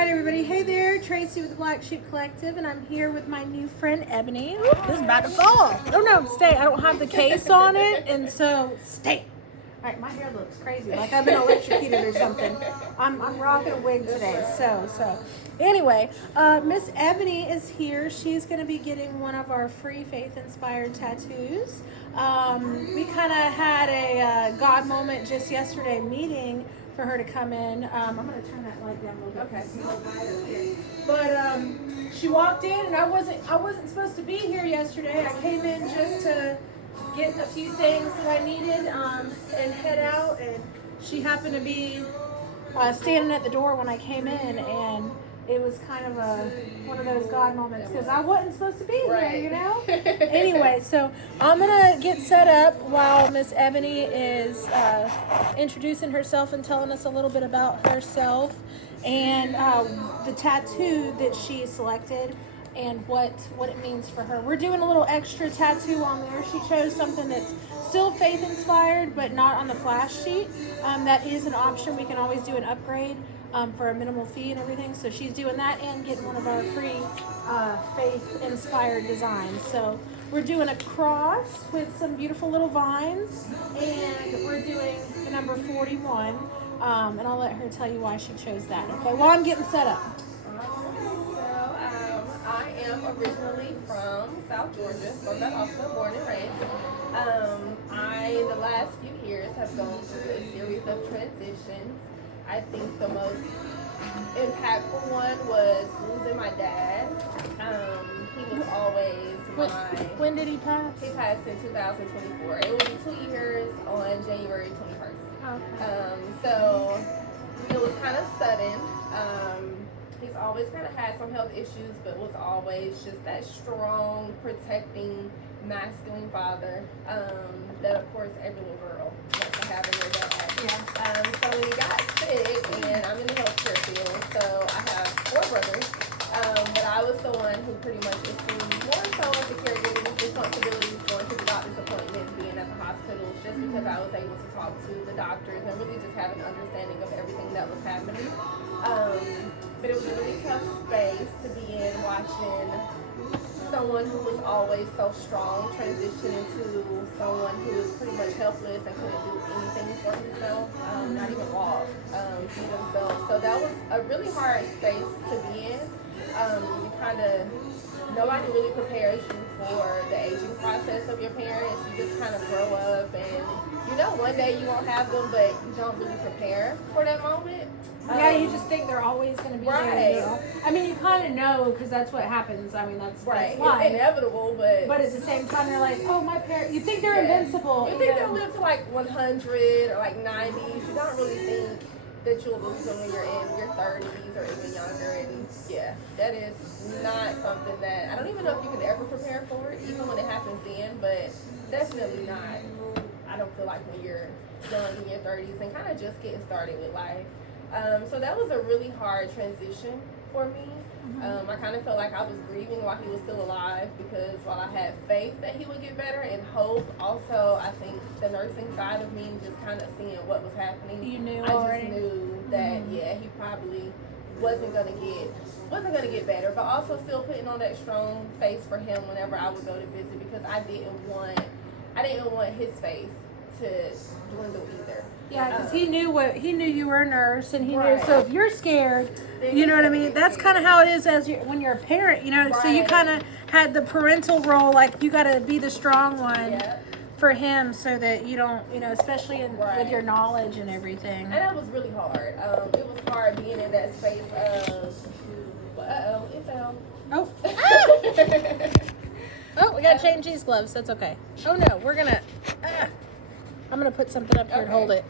right, everybody. Hey there, Tracy with the Black Sheep Collective, and I'm here with my new friend Ebony. Oop, this is about to fall. Oh no, stay. I don't have the case on it, and so stay. All right, my hair looks crazy, like I've been electrocuted or something. I'm rocking a wig today. So anyway, Miss Ebony is here. She's going to be getting one of our free faith-inspired tattoos. We kind of had a God moment just yesterday meeting for her to come in. I'm going to turn that light down a little bit. Okay. But she walked in, and I wasn't supposed to be here yesterday. I came in just to get a few things that I needed and head out, and she happened to be standing at the door when I came in, and it was kind of one of those God moments because I wasn't supposed to be here, you know? Anyway, so I'm going to get set up while Miss Ebony is introducing herself and telling us a little bit about herself and the tattoo that she selected and what it means for her. We're doing a little extra tattoo on there. She chose something that's still faith-inspired, but not on the flash sheet. That is an option. We can always do an upgrade for a minimal fee and everything. So she's doing that and getting one of our free faith-inspired designs. So we're doing a cross with some beautiful little vines, and we're doing the number 41. And I'll let her tell you why she chose that. Okay, while I'm getting set up. I am originally from South Georgia, so I'm also born and raised. I, the last few years, have gone through a series of transitions. I think the most impactful one was losing my dad. He was always When did he pass? He passed in 2024. It will be 2 years on January 21st. Okay. So it was kind of sudden. He's always kind of had some health issues, but was always just that strong, protecting, masculine father that, of course, every little girl wants to have in their dad. Yeah. So when he got sick, and I'm in the healthcare field, so I have 4 brothers, but I was the one who pretty much assumed more so of the caregiving responsibilities, going to the doctor's appointments, being at the hospitals, just because I was able to talk to the doctors and really just have an understanding of everything that was happening. But it was a really tough space to be in, watching someone who was always so strong transition into someone who was pretty much helpless and couldn't do anything for himself, not even walk, feed himself. So that was a really hard space to be in. Nobody really prepares you for the aging process of your parents. You just kind of grow up, and one day you won't have them, but you don't really prepare for that moment. Yeah, you just think they're always going to be right. there. You know? I mean, you kind of know because that's what happens. I mean, that's right. That's life. It's inevitable, but at the same time, you're like, oh, my parents. You think they're invincible. You think they'll live to like 100 or like 90. You don't really think that you'll lose them when you're in your 30s or even younger. And yeah, that is not something that I don't even know if you can ever prepare for it, even when it happens then. But definitely not. I don't feel like when you're young in your 30s and kind of just getting started with life. So that was a really hard transition for me. I kind of felt like I was grieving while he was still alive, because while I had faith that he would get better and hope, also I think the nursing side of me just kind of seeing what was happening. You knew I already? just knew that he probably wasn't gonna get better, but also still putting on that strong face for him whenever I would go to visit, because I didn't want his face to dwindle either. Yeah, because he knew you were a nurse, and he right. knew. So if you're scared, you know what I mean. That's kind of how it is when you're a parent, you know. Right. So you kind of had the parental role, like you got to be the strong one for him, so that you don't, especially with your knowledge and everything. And that was really hard. It was hard being in that space of, it fell. Oh. Oh, we gotta change these gloves. That's okay. Oh no, I'm gonna put something up here to hold it.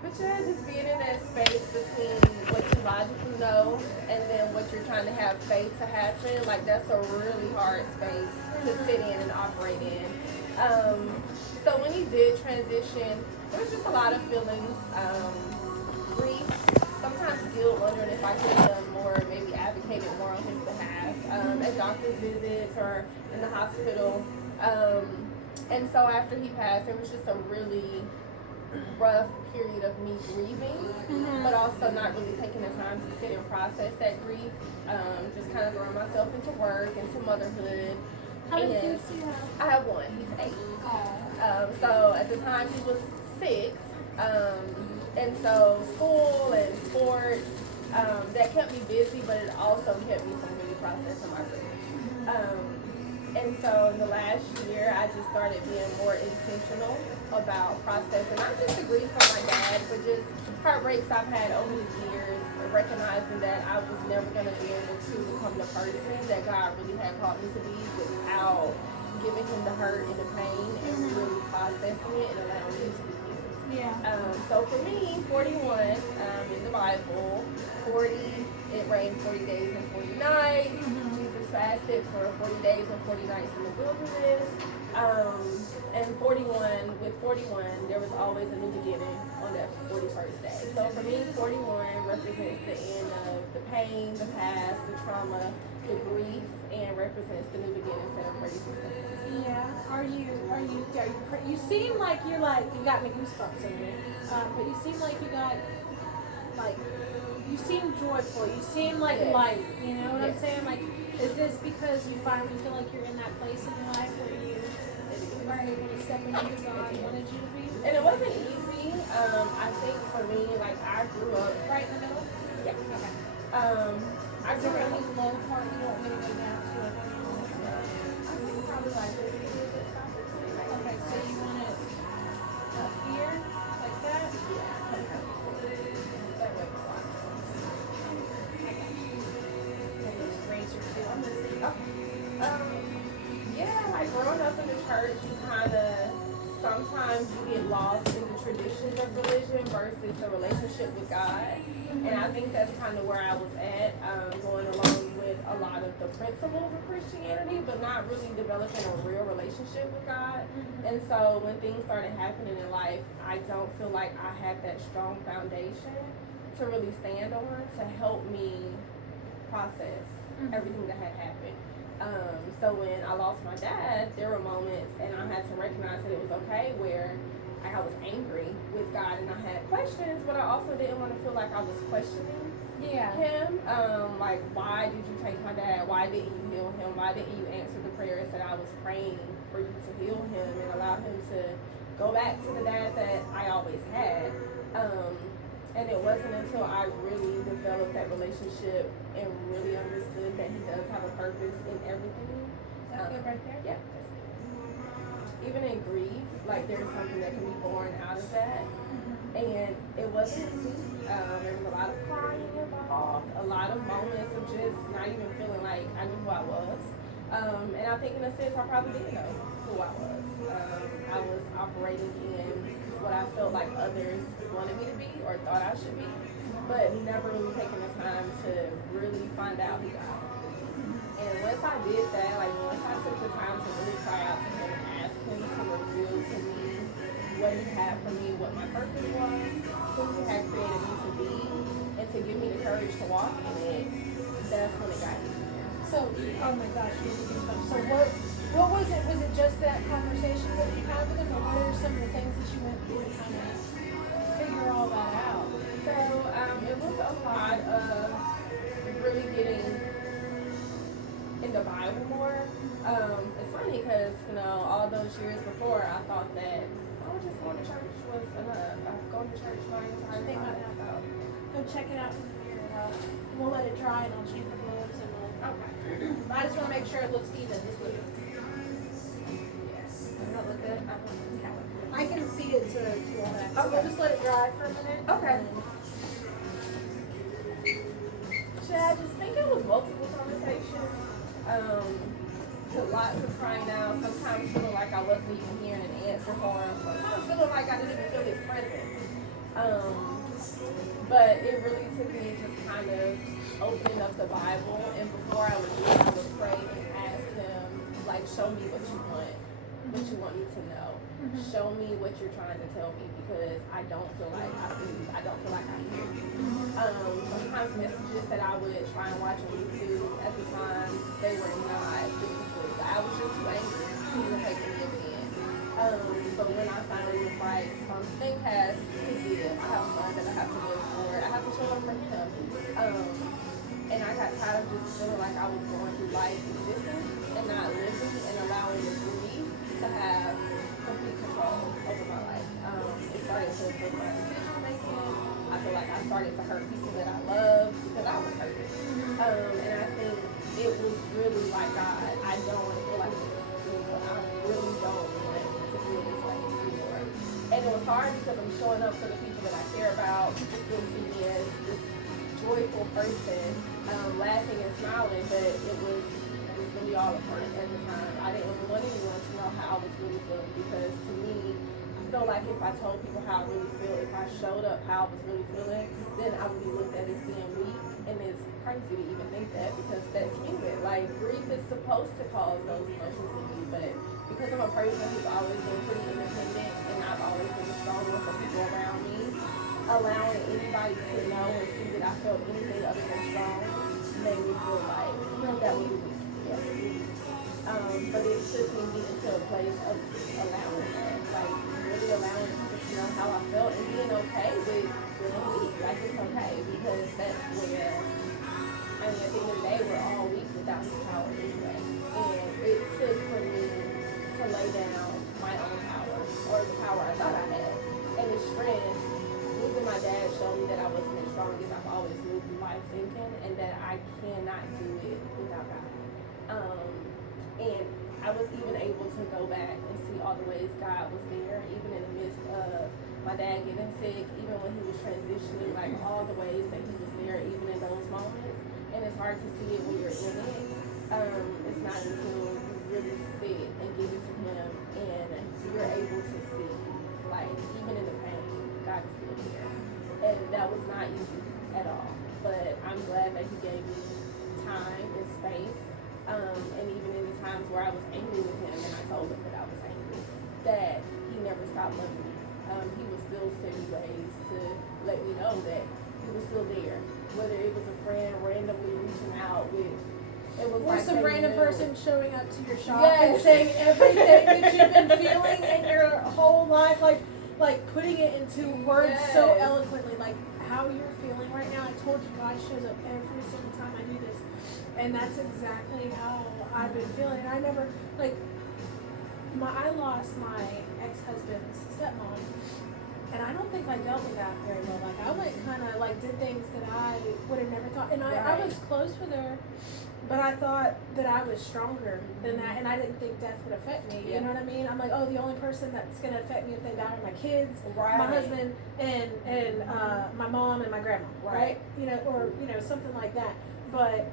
But yeah, just being in that space between what you logically know and then what you're trying to have faith to happen, like that's a really hard space to sit in and operate in. So when he did transition, there was just a lot of feelings, grief, sometimes guilt, wondering if I could have done more, maybe advocated more on his behalf, at doctor's visits or in the hospital. And so after he passed, it was just a really rough period of me grieving, but also not really taking the time to sit and process that grief. Just kind of throwing myself into work, into motherhood. How many kids do you have? I have one. He's 8. So at the time he was 6. And so school and sports, that kept me busy, but it also kept me from really processing my grief. And so in the last year, I just started being more intentional about processing, not just the grief from my dad, but just heartbreaks I've had over the years, recognizing that I was never going to be able to become the person that God really had called me to be without giving him the hurt and the pain and really processing it and allowing it to be healed. So for me, 41 in the Bible, 40, it rained 40 days and 40 nights. Jesus fasted for 40 days and 40 nights in the wilderness. And 41, there was always a new beginning on that 41st day. So for me, 41 represents the end of the pain, the past, the trauma, the grief, and represents the new beginning set of grace and stuff. Yeah. You seem like you got me goosebumps in it. But you seem like you seem joyful. You seem like light. You know what I'm saying? Like, is this because you finally feel like you're in that place in your life where you are able to step into who God wanted you to be? And it wasn't easy. I think for me, like, I grew up Right in the middle? Yeah. Okay. I Is grew there up. any low part you want me to go down to? I think probably like this. Okay, so you want it up here, like that? That way. I got you. Yeah, just raise your foot. I'm listening. Yeah, like growing up in the church, you kind of sometimes you get lost in the traditions of religion versus the relationship with God. And I think that's kind of where I was at, going along with a lot of the principles of Christianity, but not really developing a real relationship with God. And so when things started happening in life, I don't feel like I had that strong foundation to really stand on to help me process everything that had happened. So when I lost my dad, there were moments, and I had to recognize that it was okay, where I was angry with God and I had questions, but I also didn't want to feel like I was questioning him. Like, why did you take my dad? Why didn't you heal him? Why didn't you answer the prayers that I was praying for you to heal him and allow him to go back to the dad that I always had? And it wasn't until I really developed that relationship and really understood that he does have a purpose in everything. Is that good right there? Yeah. Even in grief, like, there's something that can be born out of that. And it wasn't easy. There was a lot of crying involved, a lot of moments of just not even feeling like I knew who I was. And I think in a sense I probably didn't know who I was. I was operating in what I felt like others wanted me to be or thought I should be, but never really taking the time to really find out who God was. And once I did that, like once I took the time to really cry out to him and ask him to reveal to me what he had for me, what my purpose was, who he had created me to be, and to give me the courage to walk in it, that's when it got easier. So, oh my gosh, you did goosebumps. So what was it? Was it just that conversation that you had with him, or what are some of the things that you went through to kind of figure all that out? So it was a lot of really getting in the Bible more. It's funny because, all those years before, I thought that just going to church was enough. I've gone to church my entire life. So. Go check it out from here. We'll let it dry and I'll change the globes and we'll. Okay. I just want to make sure it looks even. This way. Yes. Does that look good? I can see it to all that. So Okay. we'll just let it dry for a minute. Okay. I just think it was multiple conversations. Lots of crying out, sometimes feeling like I wasn't even hearing an answer for him, sometimes feeling like I didn't even feel his presence. But it really took me just kind of opening up the Bible, and before I would do it, I would pray and ask him, like, show me what you want me to know. Show me what you're trying to tell me, because I don't feel like I hear you. Sometimes messages that I would try and watch on YouTube at the time, they were not biblical. I was just too angry to even take any of it in. But when I finally was like, something has to give. I have a son that I have to live for. I have to show up for him. And I got tired of just feeling like I was going through life existing and not living and allowing the grief to have complete control over my life. It started to affect my decision making. I feel like I started to hurt people that I love because I was hurting. And I think it was really like, God, I don't want to feel like this anymore. I really don't want to feel this way anymore. And it was hard because I'm showing up for the people that I care about. People still see me as this joyful person, laughing and smiling, but it was really all a front at the time. I didn't really want anyone to know how I was really feeling because to me, I felt like if I told people how I really feel, if I showed up how I was really feeling, then I would be looked at as being weak. And it's crazy to even think that because that's human. Like, grief is supposed to cause those emotions in you, but because I'm a person who's always been pretty independent and I've always been the strong one for people around me, allowing anybody to know and see that I felt anything other than strong made me feel like, that was weak. But it took me getting to a place of allowing that, like really allowing people to know how I felt and being okay with feeling weak. Like, it's okay because that's where, I mean, at the end of the day, we're all weak without his power anyway. And it took for me to lay down my own power, or the power I thought I had, and the strength. Losing my dad showed me that I wasn't as strong as I've always moved through life thinking, and that I cannot do it without God. And I was even able to go back and see all the ways God was there, even in the midst of my dad getting sick, even when he was transitioning, like all the ways that he was there, even in those moments. And it's hard to see it when you're in it. It's not until you really sit and give it to him and you're able to see, like, even in the pain, God is still here. And that was not easy at all. But I'm glad that he gave me time and space. And even in the times where I was angry with him and I told him that I was angry, that he never stopped loving me. He would still send me ways to let me know that he was still there. Whether it was a friend randomly reaching out with, it was or like some random knew. person showing up to your shop Yes. and saying everything that you've been feeling in your whole life, like putting it into words so Yes. eloquently, like how you're feeling right now. I told you God shows up every single time I do this, and that's exactly how I've been feeling. And I never, like, I lost my ex-husband's stepmom, and I don't think I dealt with that very well. Like, I went kind of like did things that I would have never thought, and I was close with her, but I thought that I was stronger than that, and I didn't think death would affect me. You know what I mean? I'm like, oh, the only person that's gonna affect me if they die are my kids, my husband, and my mom and my grandma, right? You know, or you know, something like that. But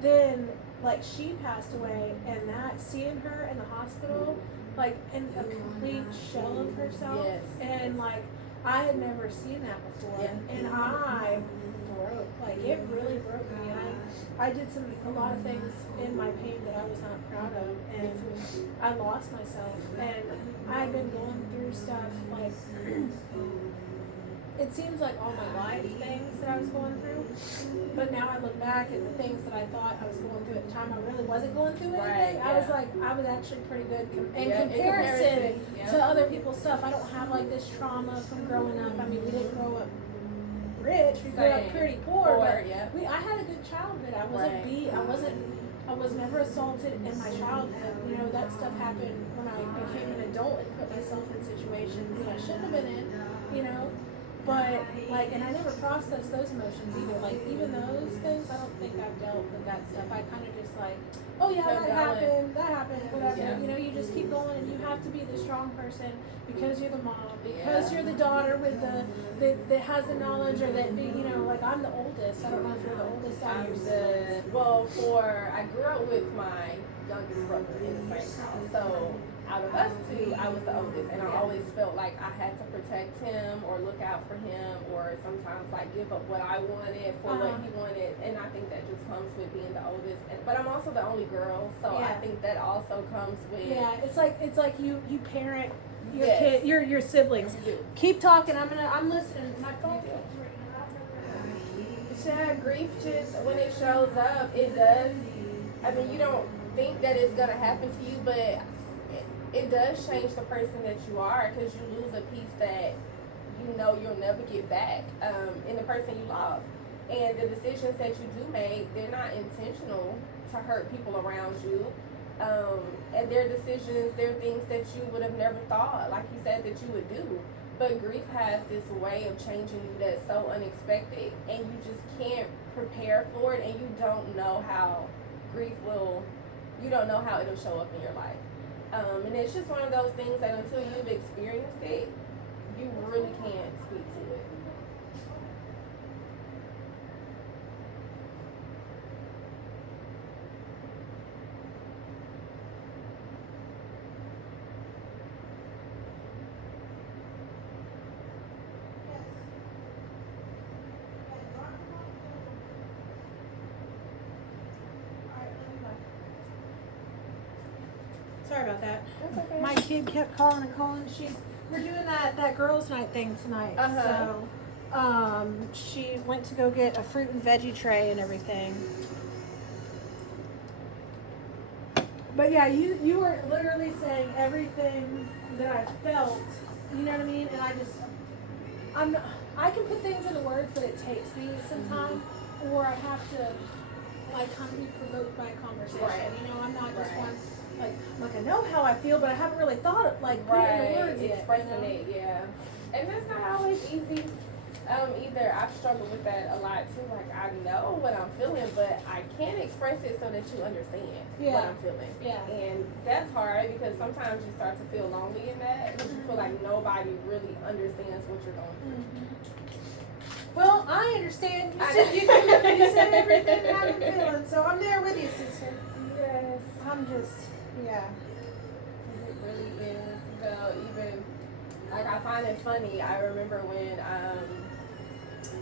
then, like, she passed away, and that seeing her in the hospital, like in a complete shell of herself, and like I had never seen that before, and I broke. Like, it really broke me. I did a lot of things in my pain that I was not proud of, and I lost myself, and I had been going through stuff like. It seems like all my life things that I was going through, but now I look back at the things that I thought I was going through at the time. I really wasn't going through anything. I was like, I was actually pretty good in comparison to other people's stuff. I don't have like this trauma from growing up. I mean, we didn't grow up rich. We grew up pretty poor, but I had a good childhood. I was never assaulted in my childhood. You know, that stuff happened when I became an adult and put myself in situations that I shouldn't have been in. You know. But, like, and I never processed those emotions either. Like, even those things, I don't think I've dealt with that stuff. I kind of just like, oh yeah, that happened, whatever. You know, you just keep going, and you have to be the strong person because you're the mom, because you're the daughter with that has the knowledge, or that, you know, like, I'm the oldest. I don't know if you're the oldest out of your siblings. Well, I grew up with my youngest brother in the same house, so out of us two, I was the oldest, and I always felt like I had to protect him or look out for him, or sometimes like give up what I wanted for what he wanted. And I think that just comes with being the oldest. But I'm also the only girl, so I think that also comes with it's like you parent your kid, your siblings. Keep talking. I'm listening. My phone. Yeah, grief just when it shows up, it does. I mean, you don't think that it's gonna happen to you, but it does change the person that you are, because you lose a piece that you know you'll never get back, in the person you lost. And the decisions that you do make, they're not intentional to hurt people around you. And they're decisions, they're things that you would have never thought, like you said, that you would do. But grief has this way of changing you that's so unexpected, and you just can't prepare for it, and you don't know how you don't know how it'll show up in your life. And it's just one of those things that until you've experienced it, you really can't speak to it. Sorry about that. That's okay. My kid kept calling and calling. We're doing that girls' night thing tonight. So, she went to go get a fruit and veggie tray and everything. But yeah, you were literally saying everything that I felt. You know what I mean? And I can put things into words, but it takes me some time, or I have to like kind of be provoked by a conversation. Right. You know, I'm not just Right. one. Like I know how I feel, but I haven't really thought of put it into words yet. Expressing it, yeah. And that's not always easy. Either. I've struggled with that a lot too. Like, I know what I'm feeling, but I can't express it so that you understand what I'm feeling. Yeah. And that's hard, because sometimes you start to feel lonely in that, because you feel like nobody really understands what you're going through. Well, I understand. You said everything that I've been feeling, so I'm there with you, sister. Yes. I'm just, yeah. It really is. Even, like, I find it funny. I remember when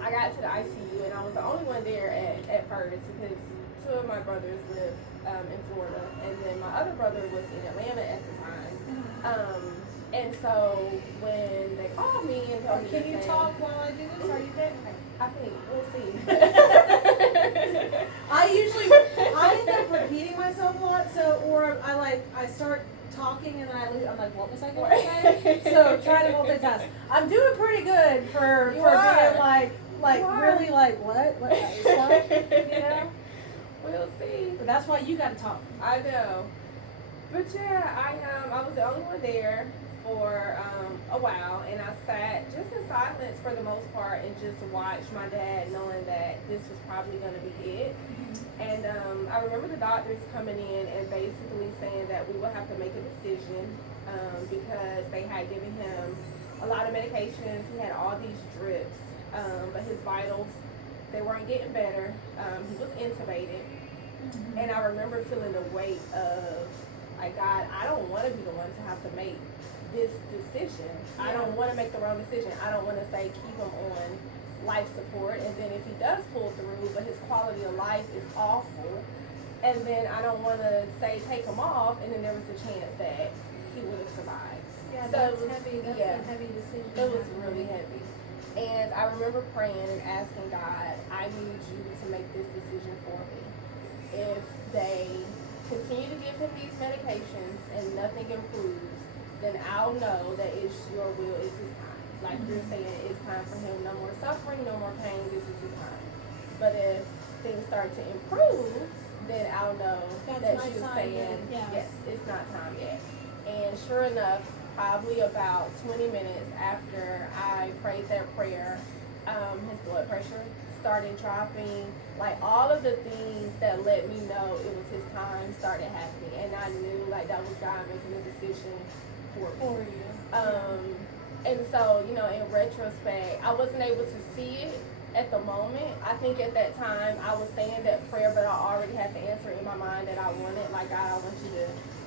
I got to the ICU, and I was the only one there at first, because two of my brothers live in Florida, and then my other brother was in Atlanta at the time. And so when they called me and told me, can you talk while I do this? Are you there? I think we'll see. I end up repeating myself a lot, or I start talking and then I lose. I'm like, what was I going to say? So trying to multitask. I'm doing pretty good for being really like what you know. We'll see. But that's why you got to talk. I know. But yeah, I was the only one there for a while, and I sat just in silence for the most part and just watched my dad, knowing that this was probably going to be it. And I remember the doctors coming in and basically saying that we would have to make a decision, because they had given him a lot of medications. He had all these drips, but his vitals, they weren't getting better. He was intubated. And I remember feeling the weight of, like, God, I don't want to be the one to have to make this decision. I don't want to make the wrong decision. I don't want to say keep him on life support, and then if he does pull through, but his quality of life is awful, and then I don't want to say take him off, and then there was a chance that he would have survived. Yeah, so that's it was, heavy. That's a heavy decision. It was really heavy. And I remember praying and asking God, I need you to make this decision for me. If they continue to give him these medications and nothing improves, then I'll know that it's your will, it's his time. Like you're saying, it's time for him. No more suffering, no more pain, this is his time. But if things start to improve, then I'll know that you're saying, yes, it's not time yet. And sure enough, probably about 20 minutes after I prayed that prayer, his blood pressure started dropping. Like, all of the things that let me know it was his time started happening, and I knew like that was God making a decision for you. And so, you know, in retrospect, I wasn't able to see it at the moment. I think at that time I was saying that prayer, but I already had the answer in my mind that I wanted. Like, God,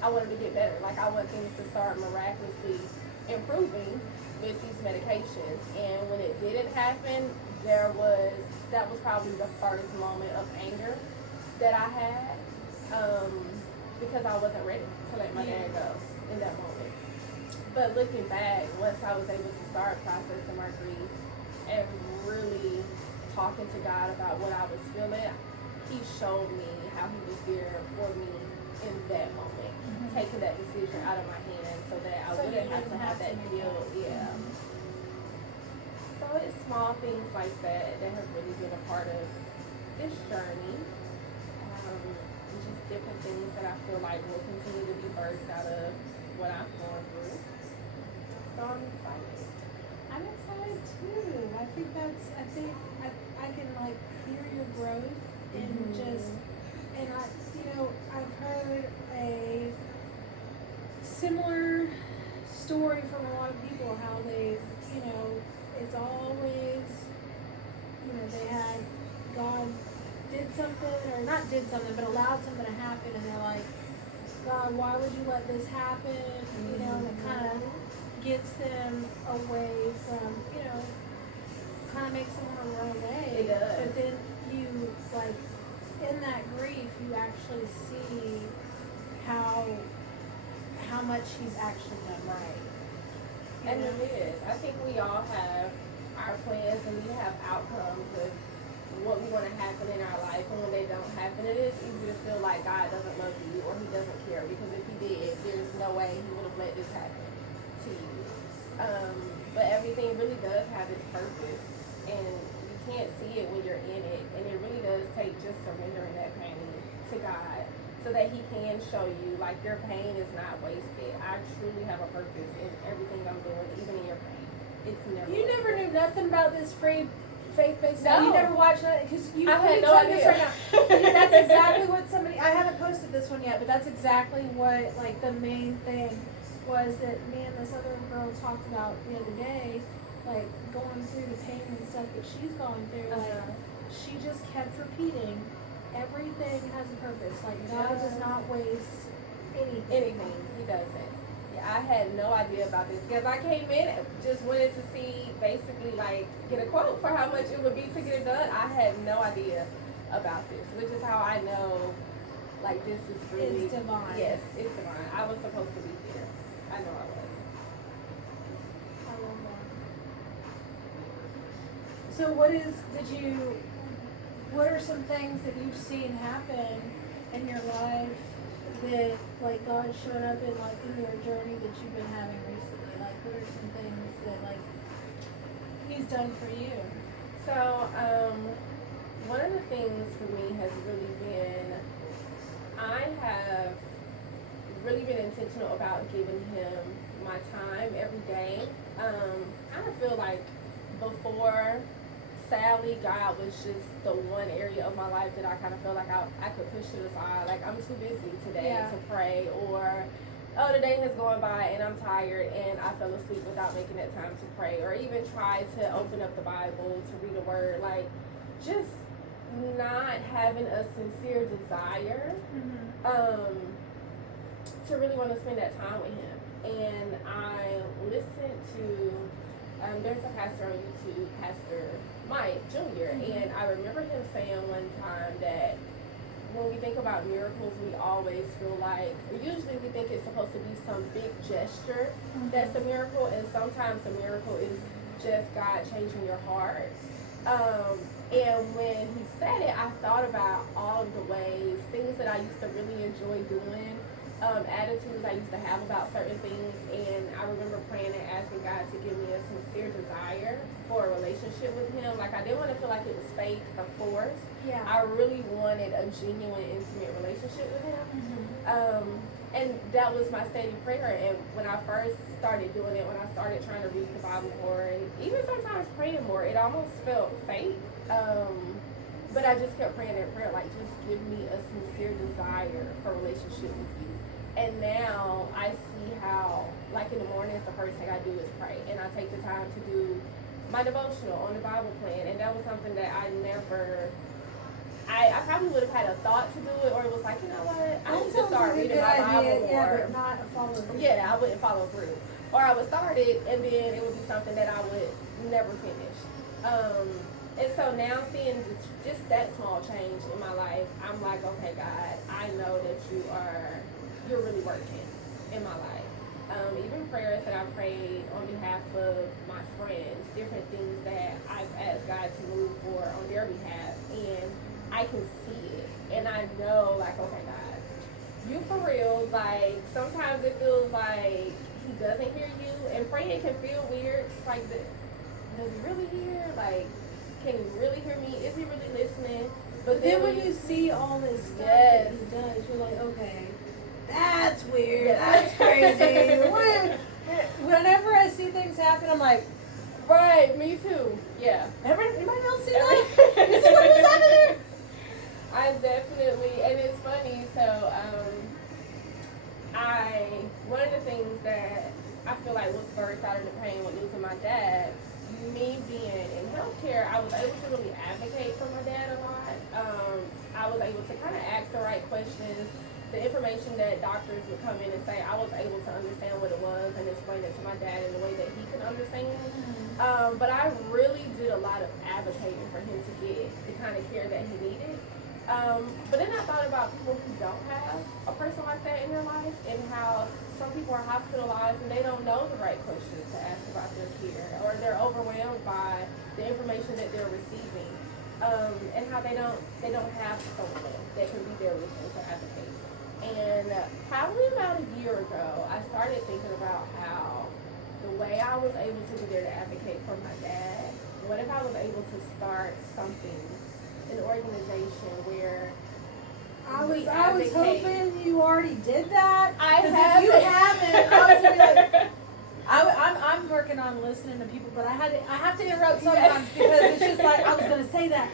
I wanted to get better. Like, I want things to start miraculously improving with these medications. And when it didn't happen, that was probably the first moment of anger that I had, because I wasn't ready to let my dad go in that moment. But looking back, once I was able to start processing my grief and really talking to God about what I was feeling, he showed me how he was there for me in that moment, taking that decision out of my hands so that I So wouldn't you have to didn't have have that to make guilt. that. Yeah. So it's small things like that that have really been a part of this journey. Just different things that I feel like will continue to be birthed out of what I've gone through. So I'm excited. I'm excited too. I think I can like hear your growth and just, and I've heard a similar story from a lot of people how they, it's always, they had God did something or not did something but allowed something to happen and they're like, God, why would you let this happen? And it kind of gets them away from, kind of makes them want to run away. It does. But then you, like, in that grief, you actually see how much he's actually done right. And it is. I think we all have our plans and we have outcomes of what we want to happen in our life, and when they don't happen, it is easy to feel like God doesn't love you or he doesn't care, because if he did, there's no way he would have let this happen to you. But everything really does have its purpose, and you can't see it when you're in it, and it really does take just surrendering that pain to God so that he can show you, like, your pain is not wasted. I truly have a purpose in everything I'm doing, even in your pain. It's never You wasted. never knew nothing about this free faith-based No. You never watched that because you. I let had me no tell you this idea. right now. That's exactly what somebody. I haven't posted this one yet, but that's exactly what like the main thing was that me and this other girl talked about the other day, like going through the pain and stuff that she's going through. Like she just kept repeating, everything has a purpose. Like God does not waste anything. He doesn't. Yeah, I had no idea about this because I came in just wanted to see, basically, like, get a quote for how much it would be to get it done. I had no idea about this, which is how I know, like, this is really It's divine. Yes, it's divine. I was supposed to be here. I know I was. I love that. So what are some things that you've seen happen in your life that like God showed up in like in your journey that you've been having recently? Like what are some things that like he's done for you? So, one of the things for me has really been, I have really been intentional about giving him my time every day. I kind of feel like before Sally, God was just the one area of my life that I kind of feel like I could push it aside. Like, I'm too busy today to pray, or, oh, the day has gone by and I'm tired and I fell asleep without making that time to pray, or even try to open up the Bible to read a word. Like, just not having a sincere desire to really want to spend that time with him. And I listened to, there's a pastor on YouTube, Pastor Mike Jr., and I remember him saying one time that when we think about miracles, we always feel like, usually we think it's supposed to be some big gesture that's the miracle, and sometimes the miracle is just God changing your heart. And when he said it, I thought about all of the ways, things that I used to really enjoy doing, attitudes I used to have about certain things, and I remember praying and asking God to give me a sincere desire for a relationship with him. Like, I didn't want to feel like it was fake or forced. Yeah. I really wanted a genuine, intimate relationship with him. And that was my steady prayer. And when I first started doing it, when I started trying to read the Bible more, and even sometimes praying more, it almost felt fake. But I just kept praying that prayer, like, just give me a sincere desire for a relationship with you. And now I see how, like, in the mornings, the first thing I do is pray. And I take the time to do my devotional on the Bible plan. And that was something that I probably would have had a thought to do it, or it was like, you know what, I need to start reading my Bible more. Yeah, but not a follow through. Yeah, I wouldn't follow through. Or I would start it, and then it would be something that I would never finish. And so now seeing just that small change in my life, I'm like, okay, God, I know that you're really working in my life. Even prayers that I prayed on behalf of my friends, different things that I've asked God to move for on their behalf, and I can see it, and I know, like, okay, God, You for real. Like, sometimes it feels like he doesn't hear you, and praying can feel weird. It's like, does he really hear? Like, can he really hear me? Is he really listening? But then when you see all this stuff Yes. that he does, you're like, okay, that's weird. Yes. That's crazy. Whenever I see things happen, I'm like, Right, me too. Yeah. anybody else see that? You see what just happened there? I definitely, and it's funny, so, one of the things that I feel like was birthed out of the pain with losing my dad, me being in healthcare, I was able to really advocate for my dad a lot. I was able to kind of ask the right questions. The information that doctors would come in and say, I was able to understand what it was and explain it to my dad in a way that he could understand. But I really did a lot of advocating for him to get the kind of care that he needed. But then I thought about people who don't have a person like that in their life, and how some people are hospitalized and they don't know the right questions to ask about their care, or they're overwhelmed by the information that they're receiving, and how they don't have someone that can be there with them to advocate. And probably about a year ago, I started thinking about how the way I was able to be there to advocate for my dad, what if I was able to start something, an organization where I was advocate. hoping you already did that. I 'Cause haven't. if you haven't, I was gonna be like, I'm working on listening to people, but I have to interrupt sometimes because it's just like I was gonna say that,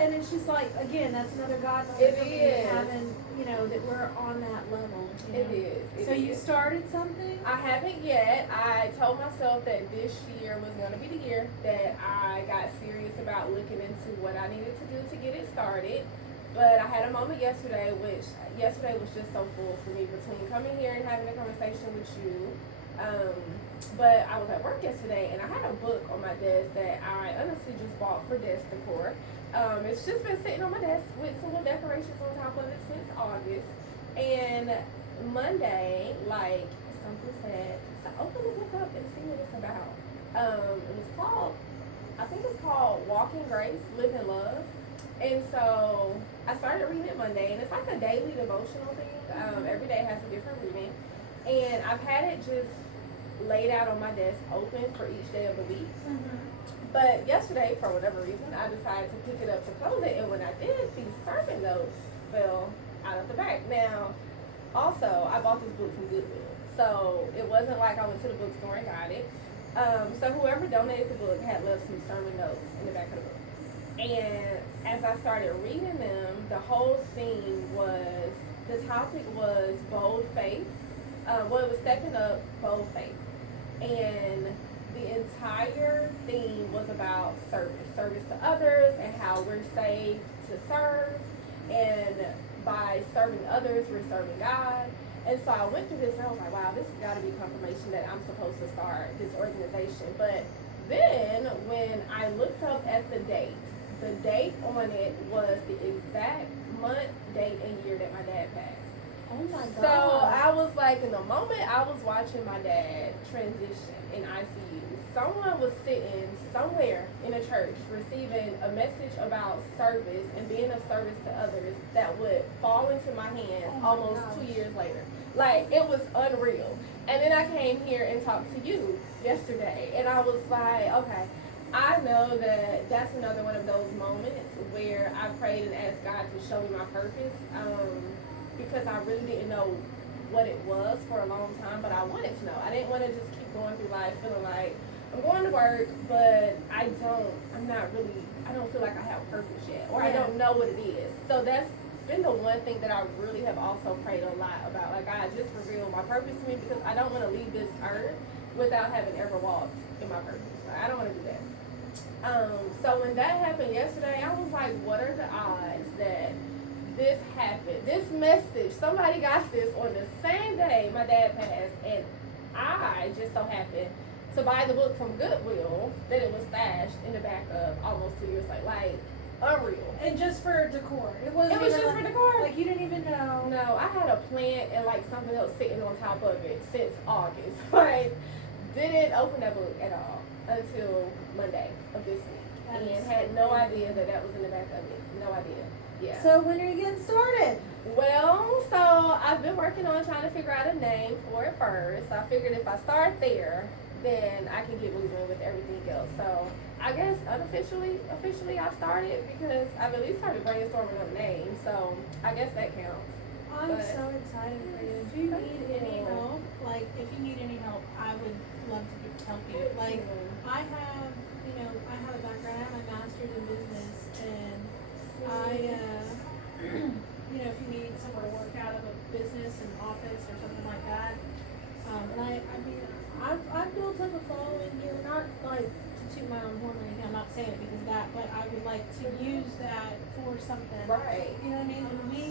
and it's just like, again, that's another God moment It for me, is. having, that we're on that level. It is. So you started something? I haven't yet. I told myself that this year was going to be the year that I got serious about looking into what I needed to do to get it started. But I had a moment yesterday, which yesterday was just so full for me between coming here and having a conversation with you. But I was at work yesterday and I had a book on my desk that I honestly just bought for desk decor. It's just been sitting on my desk with some little decorations on top of it since August. And Monday, like something said, so open the book up and see what it's about. It was called, I think it's called Walk in Grace, Live in Love. And so I started reading it Monday, and it's like a daily devotional thing. Every day has a different reading. And I've had it just laid out on my desk open for each day of the week. But yesterday, for whatever reason, I decided to pick it up to close it. And when I did, these sermon notes fell out of the back. Now, also, I bought this book from Goodwill. So it wasn't like I went to the bookstore and got it. So whoever donated the book had left some sermon notes in the back of the book. And as I started reading them, the whole theme was, the topic was bold faith. It was stepping up bold faith. And the entire theme was about service to others, and how we're saved to serve. And by serving others, we're serving God. And so I went through this and I was like, wow, this has got to be confirmation that I'm supposed to start this organization. But then when I looked up at the date on it was the exact month, date, and year that my dad passed. Oh my God. So I was like, in the moment I was watching my dad transition in ICU, someone was sitting somewhere in a church receiving a message about service and being of service to others that would fall into my hands almost 2 years later. Like, it was unreal. And then I came here and talked to you yesterday, and I was like, okay, I know that that's another one of those moments where I prayed and asked God to show me my purpose, because I really didn't know what it was for a long time, but I wanted to know. I didn't want to just keep going through life feeling like I'm going to work, but I don't feel like I have purpose yet, or I don't know what it is. So that's been the one thing that I really have also prayed a lot about. Like, God, just reveal my purpose to me, because I don't want to leave this earth without having ever walked in my purpose. Like, I don't want to do that. So when that happened yesterday, I was like, what are the odds that this happened? This message, somebody got this on the same day my dad passed, and I just so happened to buy the book from Goodwill that it was stashed in the back of almost 2 years later. Like, unreal. And just for decor. It was just for decor. Like, you didn't even know. No, I had a plant and like something else sitting on top of it since August. Like, didn't open that book at all until Monday of this week. And had no idea that was in the back of it. No idea. Yeah. So when are you getting started? Well, so I've been working on trying to figure out a name for it first. I figured if I start there, then I can get moving with everything else. So I guess officially I started because I've at least started brainstorming on a name. So I guess that counts. I'm But- so excited for you. If you need any help, like if you need any help, I would love to help you. Like I have, I have a background. I have my master's in business, and if you need somewhere to work out of a business, an office, or something like that. And I've built up a following here, not like to toot my own horn or anything. I'm not saying it because of that, but I would like to use that for something. Right. You know what I mean? And we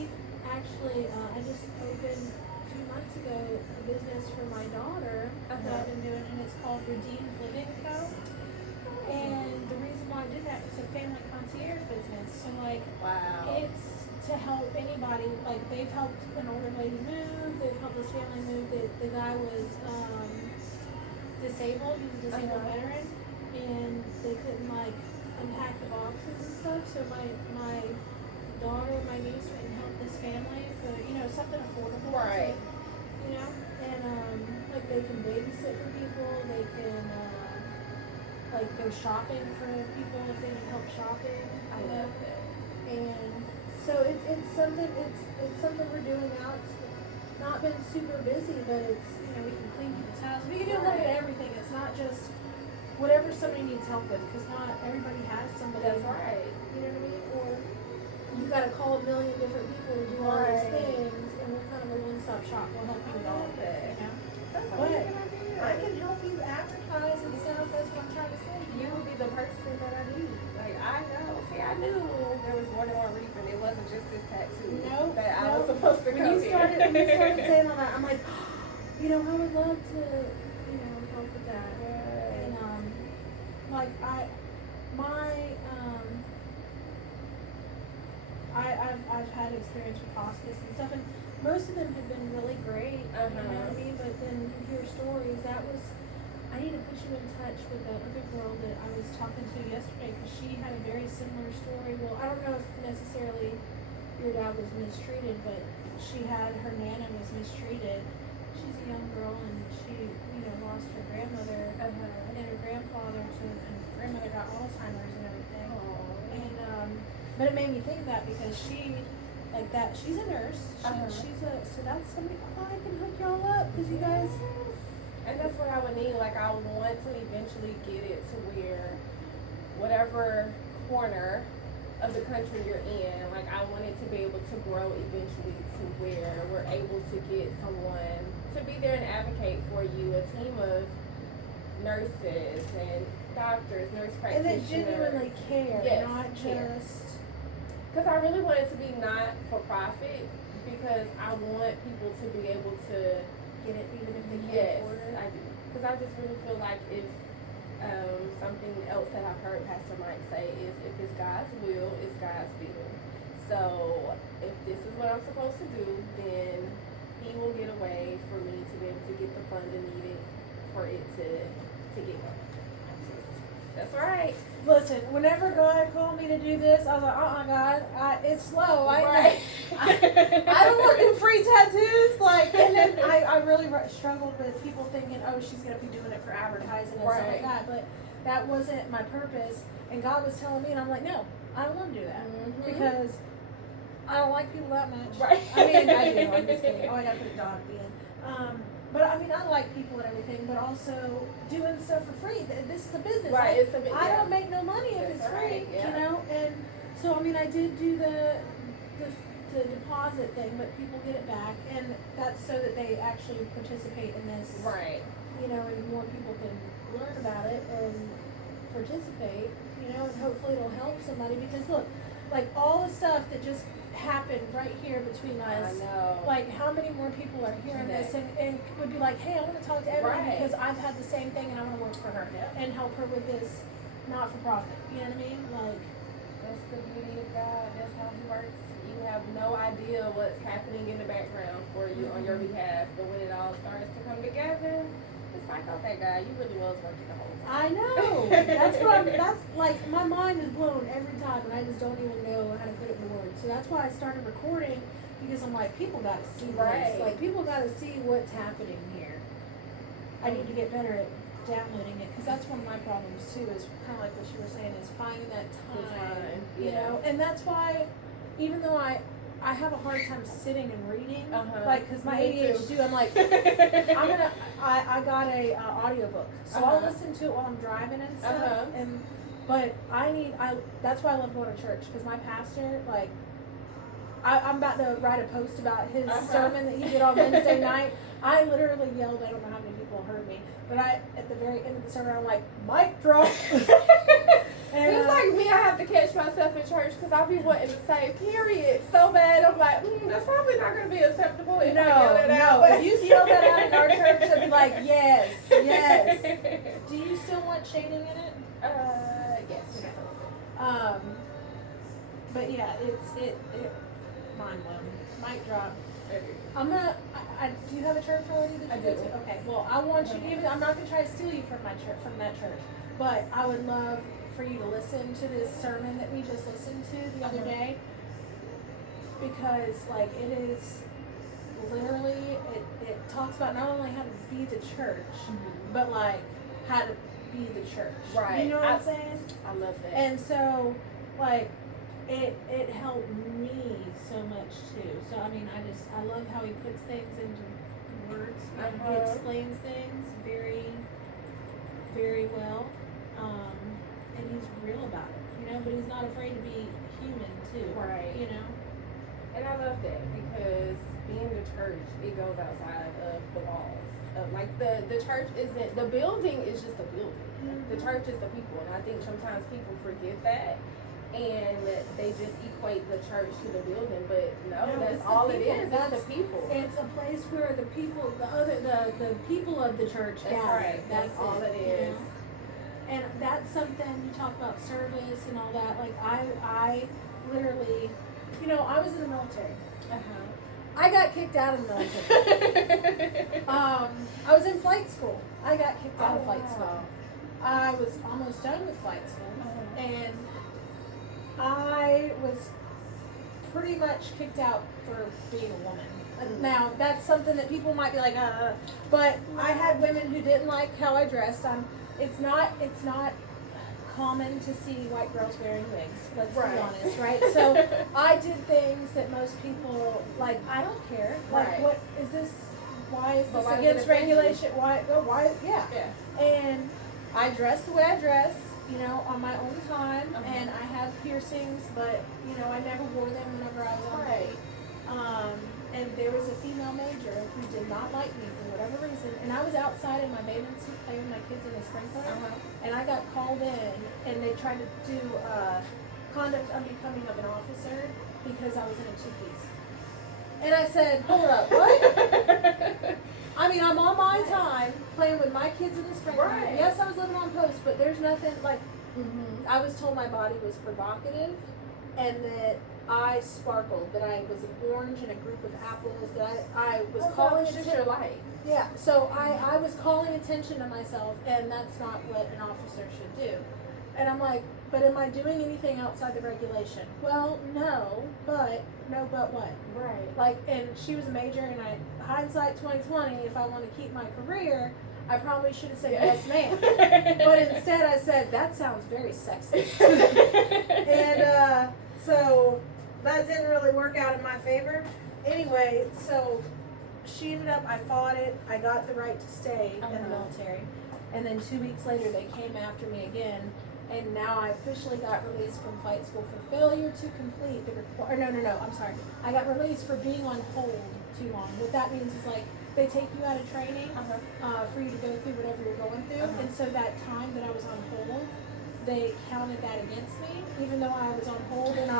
actually, I just opened a few months ago a business for my daughter that I've been doing, and it's called Redeemed Living Co. And the reason why I did that, it's a family concierge business. So like, Wow. it's to help anybody. Like they've helped an older lady move. They've helped this family move. The guy was disabled. He was a disabled veteran, and they couldn't like unpack the boxes and stuff. So my daughter and my niece went and helped this family for something affordable. Right. And like they can babysit for people. They can like they're shopping for people if they need help shopping. I love that. And so it's something we're doing now. It's not been super busy, but it's we can clean people's houses. We can do a little bit of everything. It's not just whatever somebody needs help with, because not everybody has somebody. That's right. You know what I mean? Or you got to call a million different people to do all those Right. things, and we're kind of a one-stop shop. We'll help you with all of it. That's a But really good idea. I can help you advertise and stuff. That's what I'm trying to say. You would be the person that I need. Like, I know. See, I knew there was more than one reason. It wasn't just this tattoo No, that I no. was supposed to When come you started here. saying all that, I'm like, I would love to, help with that. Yes. And like I've had experience with hospice and stuff, and most of them have been really great. You know what I mean? But then you hear stories. I need to put you in touch with the other girl that I was talking to yesterday, because she had a very similar story. Well, I don't know if necessarily your dad was mistreated, but she had her nana was mistreated. She's a young girl, and she lost her grandmother and her grandfather and grandmother got Alzheimer's and everything. And but it made me think of that, because she's a nurse. So that's somebody. I can hook y'all up, because you guys. And that's what I would need. Like, I want to eventually get it to where whatever corner of the country you're in, like, I want it to be able to grow eventually to where we're able to get someone to be there and advocate for you, a team of nurses and doctors, nurse And they practitioners. genuinely care, Yes, not care. just. Because I really want it to be not for profit, because I want people to be able to Get it even if they can't yes, afford it. I do. Because I just really feel like if something else that I've heard Pastor Mike say is, if it's God's will, it's God's will. So if this is what I'm supposed to do, then He will get a way for me to be able to get the funding needed for it to get going. That's right. Listen, whenever God called me to do this, I was like, God, it's slow. Right. I don't want to do free tattoos. And then I really struggled with people thinking, oh, she's going to be doing it for advertising and stuff Right. like that. But that wasn't my purpose. And God was telling me, and I'm like, no, I don't want to do that. Mhm. Because I don't like people that much. Right. I mean, I do. I'm just kidding. Oh, I got to put a dog at the end. But I mean, I like people and everything, but also doing stuff for free. This is a business. Right, it's a I don't make no money if That's it's free, right, yeah. And so, I mean, I did do the deposit thing, but people get it back, and that's so that they actually participate in this, Right. and more people can learn about it and participate, and hopefully it'll help somebody, because look, like all the stuff that just happened right here between us. I know. Like, how many more people are hearing this and would be like, hey, I want to talk to Ebony Right. because I've had the same thing and I want to work for her and help her with this not-for-profit. You know what I mean? Like, That's the beauty of God. That's how He works. You have no idea what's happening in the background for you on your behalf, but when it all starts to come together, it's like, okay, God, you really was working the whole time. I know. That's like, my mind is blown every time and I just don't even know how to put it into words. So that's why I started recording, because I'm like, people got to see Right. this. Like, people got to see what's happening here. I need to get better at downloading it, because that's one of my problems too, is kind of like what you were saying, is finding that time, you yeah. know? And that's why, even though I have a hard time sitting and reading, like, because my Me too. ADHD, I'm like, I got a audiobook, so I'll listen to it while I'm driving and stuff, but that's why I love going to church, because my pastor, like, I'm about to write a post about his sermon that he did on Wednesday night. I literally yelled, I don't know how many people heard me, but at the very end of the sermon, I'm like, mic drop. And, it's like me, I have to catch myself in church because I be wanting to say period so bad. I'm like, that's probably not going to be acceptable if I yell it out. No, if you yell that out in our church, I'd be like, yes. Do you still want shading in it? Yes. Okay. But yeah, it mind blowing. Mic drop. I'm gonna. Do you have a church already that you go to? Okay. Well, I want you. Even I'm not gonna try to steal you from that church, but I would love for you to listen to this sermon that we just listened to the other day, because like it is literally it talks about not only how to be the church, but like how to be the church. Right. You know what I'm saying? I love that. And so like. It helped me so much too. So I mean, I love how he puts things into words. And he explains things very, very well, and he's real about it. You know, but he's not afraid to be human too. Right. You know. And I love that because being the church, it goes outside of the walls. Like the church isn't, the building is just a building. The church is the people, and I think sometimes people forget that. And they just equate the church to the building, but no, that's all it is. That's the people. It's a place where the people, the people of the church gather. Right. That's all it is. You know? And that's something you talk about service and all that. Like I literally, you know, I was in the military. I got kicked out of the military. I was in flight school. I got kicked out of flight school. I was almost done with flight school, and I was pretty much kicked out for being a woman. Now, that's something that people might be like, but I had women who didn't like how I dressed. It's not common to see white girls wearing wigs, let's be honest, right? So I did things that most people, like, I don't care. Like, what is this? Why is this against regulation? Why? Yeah. And I dressed the way I dress. You know, on my own time, and I had piercings, but, you know, I never wore them whenever I was on date. And there was a female major who did not like me for whatever reason, and I was outside in my bathing suit playing with my kids in the sprinkler, and I got called in, and they tried to do conduct unbecoming of an officer because I was in a two-piece. And I said, hold up, what? I mean, I'm on my time playing with my kids in the sprinkler. Right. Yes, I was living on post, but there's nothing like. I was told my body was provocative, and that I sparkled. That I was an orange in a group of apples. That I was calling attention. Your light. Yeah. So I was calling attention to myself, and that's not what an officer should do. And I'm like, but am I doing anything outside the regulation? Well, no, but what? Right. Like, and she was a major, and hindsight 2020, if I want to keep my career, I probably should have said yes, ma'am. But instead I said, that sounds very sexist. And so that didn't really work out in my favor. Anyway, so she ended up, I fought it, I got the right to stay in the military. And then 2 weeks later they came after me again. And now I officially got released from flight school for failure to complete the I'm sorry. I got released for being on hold too long. What that means is like they take you out of training for you to go through whatever you're going through. And so that time that I was on hold, they counted that against me, even though I was on hold and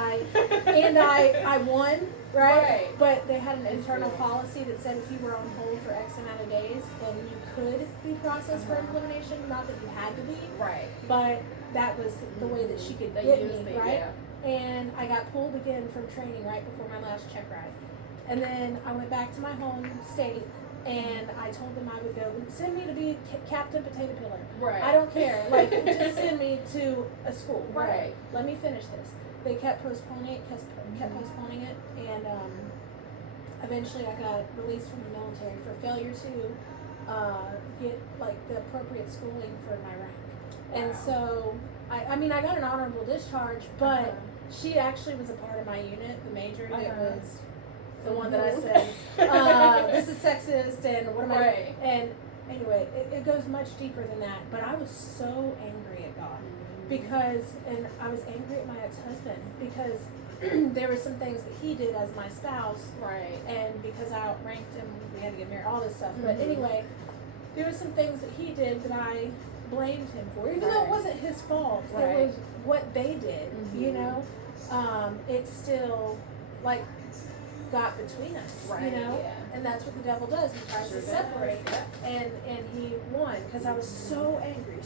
I won, right? But they had an internal policy that said if you were on hold for X amount of days, then you could be processed for elimination. Not that you had to be, but that was the way that she could get me, right? And I got pulled again from training right before my last check ride. And then I went back to my home state, and I told them I would go, send me to be Captain Potato Peeler. I don't care. Like, just send me to a school. Let me finish this. They kept postponing it, and eventually I got released from the military for failure to get like the appropriate schooling for my rank. And so I mean I got an honorable discharge, but she actually was a part of my unit, the major that was the one that I said this is sexist and what am I doing? And anyway, it goes much deeper than that. But I was so angry at God because, and I was angry at my ex-husband because there were some things that he did as my spouse, and because I outranked him, we had to get married, all this stuff. But anyway, there were some things that he did that I blamed him for, even though it wasn't his fault. It was what they did, you know. It still like got between us, you know, and that's what the devil does. He tries to separate, and he won because I was so angry,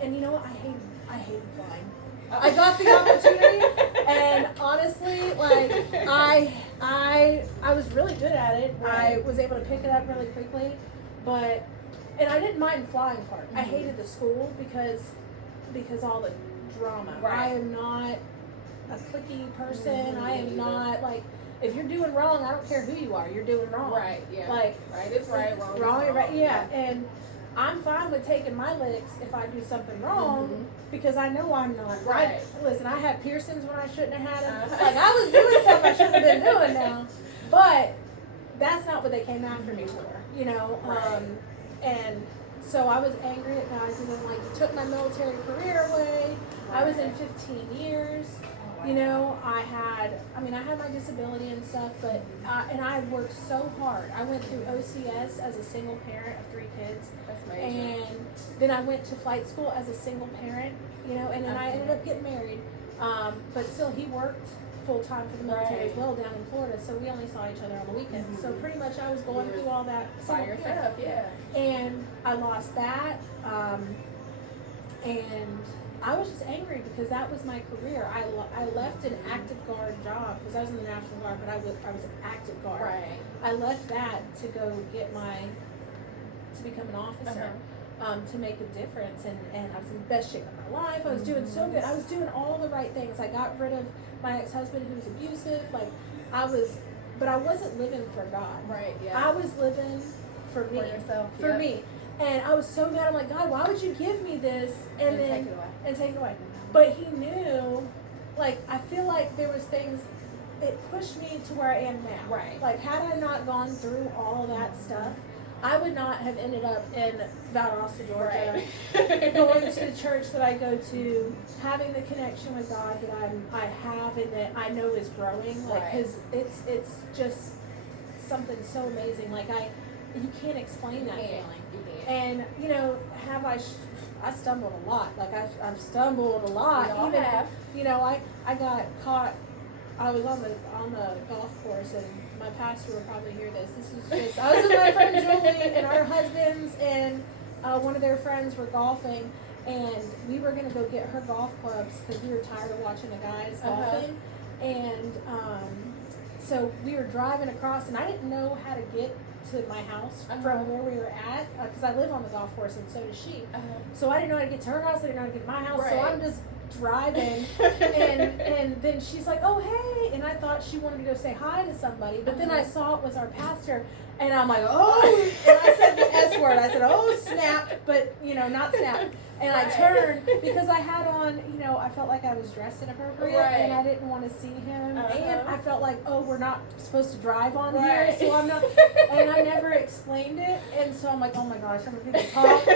and you know what? I hated flying. I got the opportunity, and honestly, like I was really good at it. I was able to pick it up really quickly, and I didn't mind flying part. I hated the school because all the drama. I am not a cliquey person. I am not like, if you're doing wrong, I don't care who you are. You're doing wrong. Like right is right, wrong is wrong. Yeah, and I'm fine with taking my licks if I do something wrong because I know I'm not right. Listen, I had piercings when I shouldn't have had them. Like I was doing stuff I shouldn't have been doing now, but that's not what they came after me for, you know. And so I was angry at God because I'm like, you took my military career away. I was in 15 years. You know, I had my disability and stuff, but, and I worked so hard. I went through OCS as a single parent of 3 kids. That's amazing. And then I went to flight school as a single parent, you know, and then I ended up getting married. But still, he worked full-time for the military as well down in Florida, so we only saw each other on the weekends. So pretty much I was going through all that by yourself, And I lost that, and I was just angry because that was my career. I left an active guard job because I was in the National Guard, but I was an active guard. I left that to go get to become an officer, to make a difference, and I was in the best shape of my life. I was doing so good. I was doing all the right things. I got rid of my ex-husband who was abusive. But I wasn't living for God. I was living for me. For yourself. For me. And I was so mad. I'm like, God, why would you give me this and then take it away? But he knew, like, I feel like there was things, it pushed me to where I am now. Like, had I not gone through all that stuff, I would not have ended up in Valdosta, Georgia, going to the church that I go to, having the connection with God that I have and that I know is growing. Like, because it's just something so amazing. Like, you can't explain that feeling. And, you know, I stumbled a lot. Like, I've stumbled a lot. Even, you know, I got caught. I was on the golf course, and my pastor will probably hear this. I was with my friend Julie, and our husbands and one of their friends were golfing, and we were going to go get her golf clubs because we were tired of watching the guys golfing. And so we were driving across, and I didn't know how to get to my house from where we were at because I live on the golf course, and so does she. So I didn't know how to get to her house. I didn't know how to get to my house. So I'm just driving, and then she's like, "Oh, hey," and I thought she wanted to go say hi to somebody, but then I saw it was our pastor, and I'm like, "Oh," and I said the S word. I said, "Oh, snap," but you know, not snap. And I turned because I had on, you know, I felt like I was dressed inappropriate, and I didn't want to see him, and I felt like, oh, we're not supposed to drive on here, so I'm not, and I never explained it, and so I'm like, oh my gosh, I'm gonna be the cop,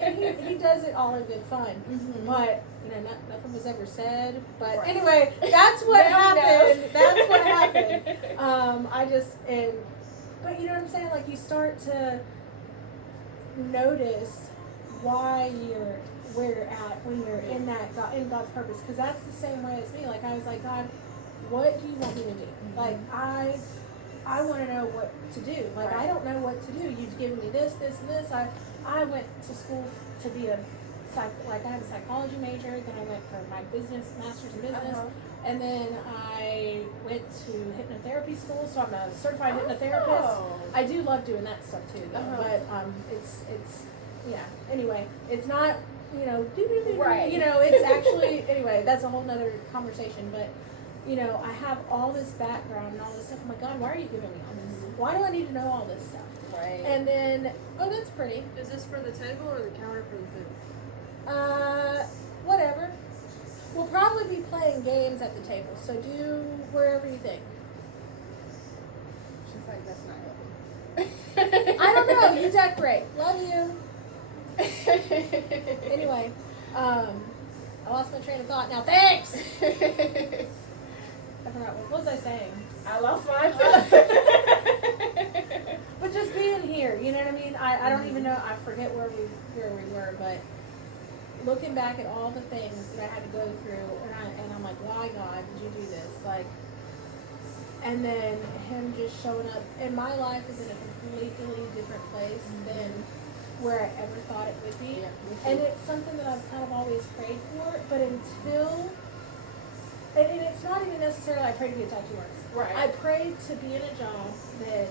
and he does it all in good fun, but you know, nothing was ever said, but anyway, that's what happened. That's what happened. But you know what I'm saying? Like, you start to notice why you're where you're at when you're in God's purpose, because that's the same way as me. Like, I was like, God, what do you want me to do? Like, I want to know what to do. Like, I don't know what to do. You've given me this, and this. I went to school to be I had a psychology major, then I went for my master's in business, and then I went to hypnotherapy school, so I'm a certified hypnotherapist. I do love doing that stuff too, though, but it's anyway, it's not, you know, you know, it's actually, anyway, that's a whole nother conversation, but, you know, I have all this background and all this stuff. I'm like, God, why are you giving me all this? Why do I need to know all this stuff? Right. And then, oh, that's pretty. Is this for the table or the counter for the food? Whatever. We'll probably be playing games at the table, so do wherever you think. She's like, that's not helping. I don't know. You decorate. Love you. Anyway, I lost my train of thought. Now, thanks. I forgot what was I saying. I lost mine. But just being here, you know what I mean? I don't even know. I forget where we were, but looking back at all the things that I had to go through, and I'm like, why, God, did you do this? Like, and then him just showing up, and my life is in a completely different place than where I ever thought it would be. Yeah, me too. And it's something that I've kind of always prayed for, but until, and it's not even necessarily I prayed to be a tattoo artist. Right. I prayed to be in a job that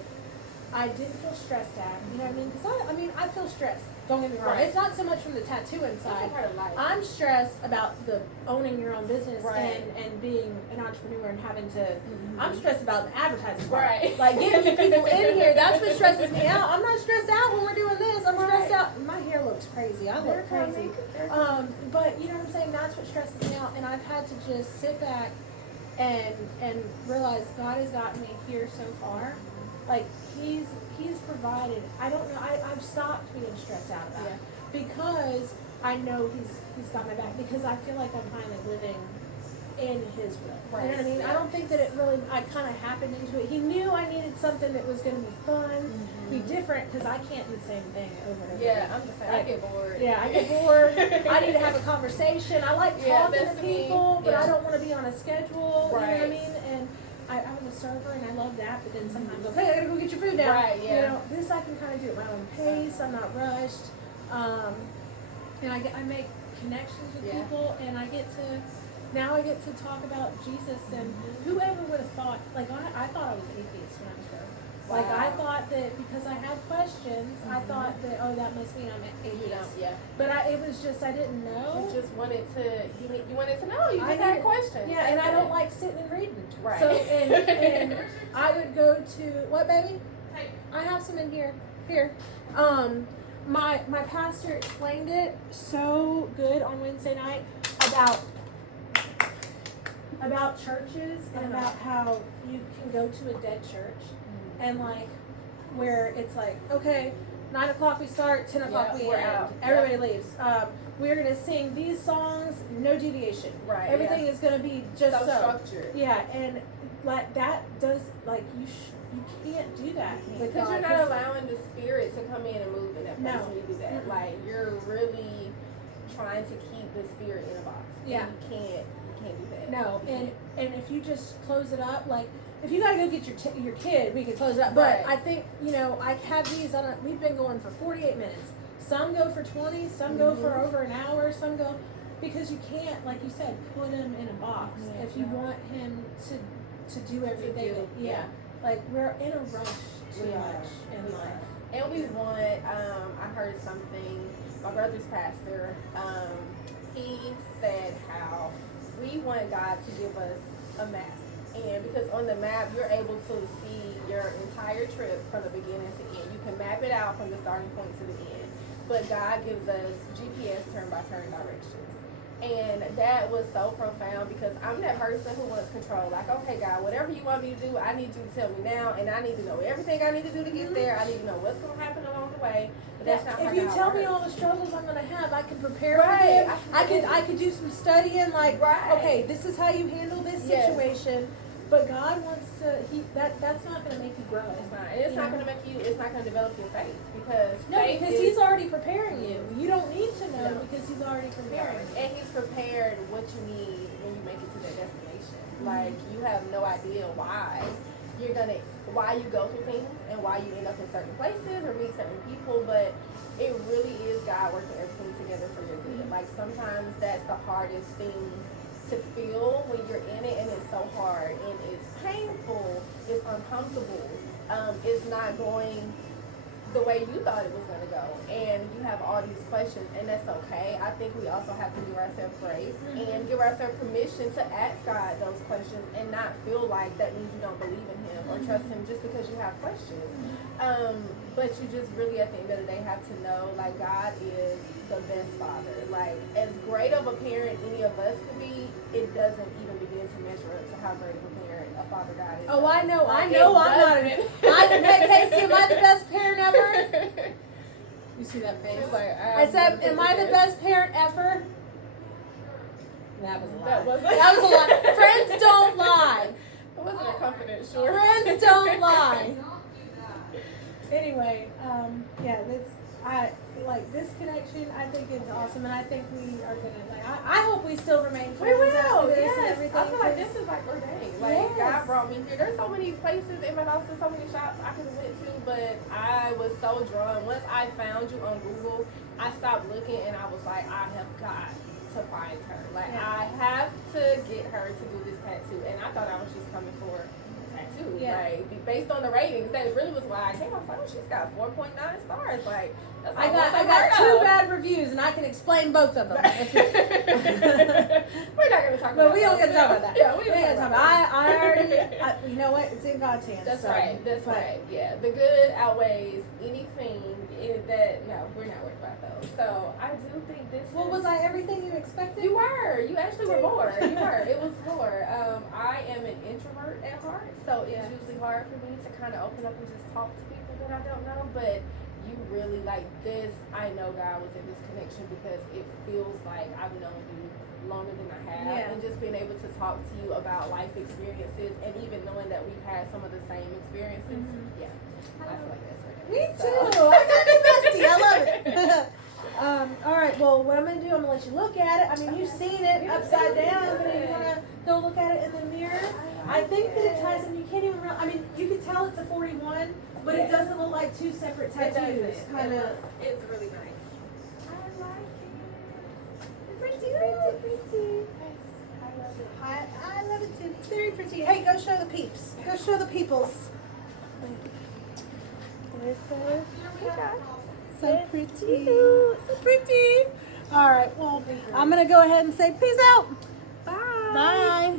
I didn't feel stressed at. You know what I mean? Because I feel stressed. Don't get me wrong. Right. It's not so much from the tattooing side. That's a part of life. I'm stressed about the owning your own business Right. and being an entrepreneur and having to. I'm stressed about the advertising part. Right. Like getting the people in here. That's what stresses me out. I'm not stressed out when we're doing this. I'm stressed out. My hair looks crazy. I look crazy. But you know what I'm saying? That's what stresses me out. And I've had to just sit back and realize God has gotten me here so far. Like He's provided. I don't know. I've stopped being stressed out about it because I know He's got my back. Because I feel like I'm finally living in His will. Right. You know what I mean? I don't think that it really. I kind of happened into it. He knew I needed something that was going to be fun, be different. Because I can't do the same thing over and over. Yeah, again. I'm the same. I get bored. Yeah, I get bored. I need to have a conversation. I like Yeah, talking that's to me. people, but Yeah. I don't want to be on a schedule. You know what I Right. mean? And I was a server, and I love that. But then sometimes, okay, I gotta go get your food now. Right, yeah. You know, this I can kind of do at my own pace. I'm not rushed, and I make connections with Yeah. people, and I get to talk about Jesus. And whoever would have thought? Like I thought I was an atheist when I was growing up. Like I Wow. thought that because I had questions, I thought that that must mean I'm an You know, atheist. yeah. But it was just I didn't know. You just wanted to. You wanted to know. You I just had did. questions. Yeah, and I don't like sitting and reading. Right. So and I would go to what, baby? I have some in here. Here. My pastor explained it so good on Wednesday night about churches and about how you can go to a dead church and like where it's like, okay, 9 o'clock we start, 10 o'clock we we're end. out. Everybody leaves. We're gonna sing these songs, no deviation. Right, Everything is gonna be just so so. structured. Yeah, and like that does like you can't do that with Because you're God, not allowing the Spirit to come in and move in that place No. when you do that. Mm-mm. Like you're really trying to keep the Spirit in a box. Yeah. And you can't do that. No, and if you just close it up, like if you gotta go get your kid, we could close it up. But Right. I think I have these. We've been going for 48 minutes. Some go for 20. Some go for over an hour. Some go because you can't, like you said, put him in a box. Yeah. If you want him to do everything, do, yeah. yeah. Like we're in a rush too We are. much in We life. And we want, I heard something, my brother's pastor, he said how we want God to give us a map. And because on the map, you're able to see your entire trip from the beginning to end. You can map it out from the starting point to the end. But God gives us GPS turn-by-turn directions. And that was so profound because I'm that person who wants control. Like, okay, God, whatever you want me to do, I need you to tell me now, and I need to know everything I need to do to get there. I need to know what's going to happen along the way. But that's not If how you God tell me works. all the struggles I'm gonna have, I can prepare Right. for them. I could do some studying. Like, Right. okay, this is how you handle this Yes. situation. But God wants to. That's not gonna make you grow. It's not. And it's not going to make you. It's not going to develop your faith because No, faith because is, He's already preparing you. You don't need to know No. because He's already preparing you. and He's prepared what you need when you make it to that destination. Like you have no idea why you go through things and why you end up in certain places or meet certain people, but it really is God working everything together for your good. Like sometimes that's the hardest thing to feel when you're in it, and it's so hard and it's painful, it's uncomfortable, it's not going the way you thought it was going to go, and you have all these questions, and that's okay. I think we also have to give ourselves grace and give ourselves permission to ask God those questions and not feel like that means you don't believe in Him or trust Him just because you have questions. But you just really, at the end of the day, have to know, like, God is the best father. Like, as great of a parent any of us could be, it doesn't even begin to measure up to how great of a parent a father God is. Oh, I know, Like, I'm not. it Casey, am I the best parent ever? doesn't. You see that face? She's like, I said, am I the best parent ever? That was a lie. That wasn't. That was a lie. Friends don't lie. It wasn't a confident short. Friends don't lie. Anyway, yeah, I like this connection. I think it's awesome, and I think we are gonna like. I hope we still remain We friends will, after this and yes. everything. I feel like this is like ordained. Like, Yes. God brought me here. There's so many places in my house, there's so many shops I could have went to, but I was so drawn. Once I found you on Google, I stopped looking and I was like, I have got to find her. Like, Yeah. I have to get her to do this tattoo. And I thought I was just coming for a tattoo. Yeah. Like, based on the ratings, that really was why I came. I was like, oh, she's got 4.9 stars. Like, that's I got unheard 2 of. bad reviews, and I can explain both of them. We're not gonna talk about But we don't that. get to talk about that. Yeah, we We don't ain't talk gonna about talk about it. I already, you know what? It's in God's hands. That's so, right. That's but- right. Yeah, the good outweighs anything that. No, we're not worried about those. So I do think this. Well, is, was I everything you expected? You were. You actually were more. You were. It was more. I am an introvert at heart, so it's usually hard for me to kind of open up and just talk to people that I don't know. But you really like this. I know God was in this connection because it feels like I've known you longer than I have, Yeah. and just being able to talk to you about life experiences, and even knowing that we've had some of the same experiences. Mhm. Yeah, I feel like that's right. Me too. I got a bestie. I love it. All right. Well, what I'm gonna do, I'm gonna let you look at it. I mean, you've seen it Yeah, upside it's down, good. but if you wanna go look at it in the mirror, I think that it ties in. You can't even. I mean, you can tell it's a 41, but it doesn't look like 2 separate tattoos. Kind of. It's really nice. I like it. Pretty. I love it. I love it too. Very pretty. Hey, go show the peeps. Go show the peoples. This is So pretty. So pretty. All right. Well, I'm gonna go ahead and say peace out. Bye. Bye.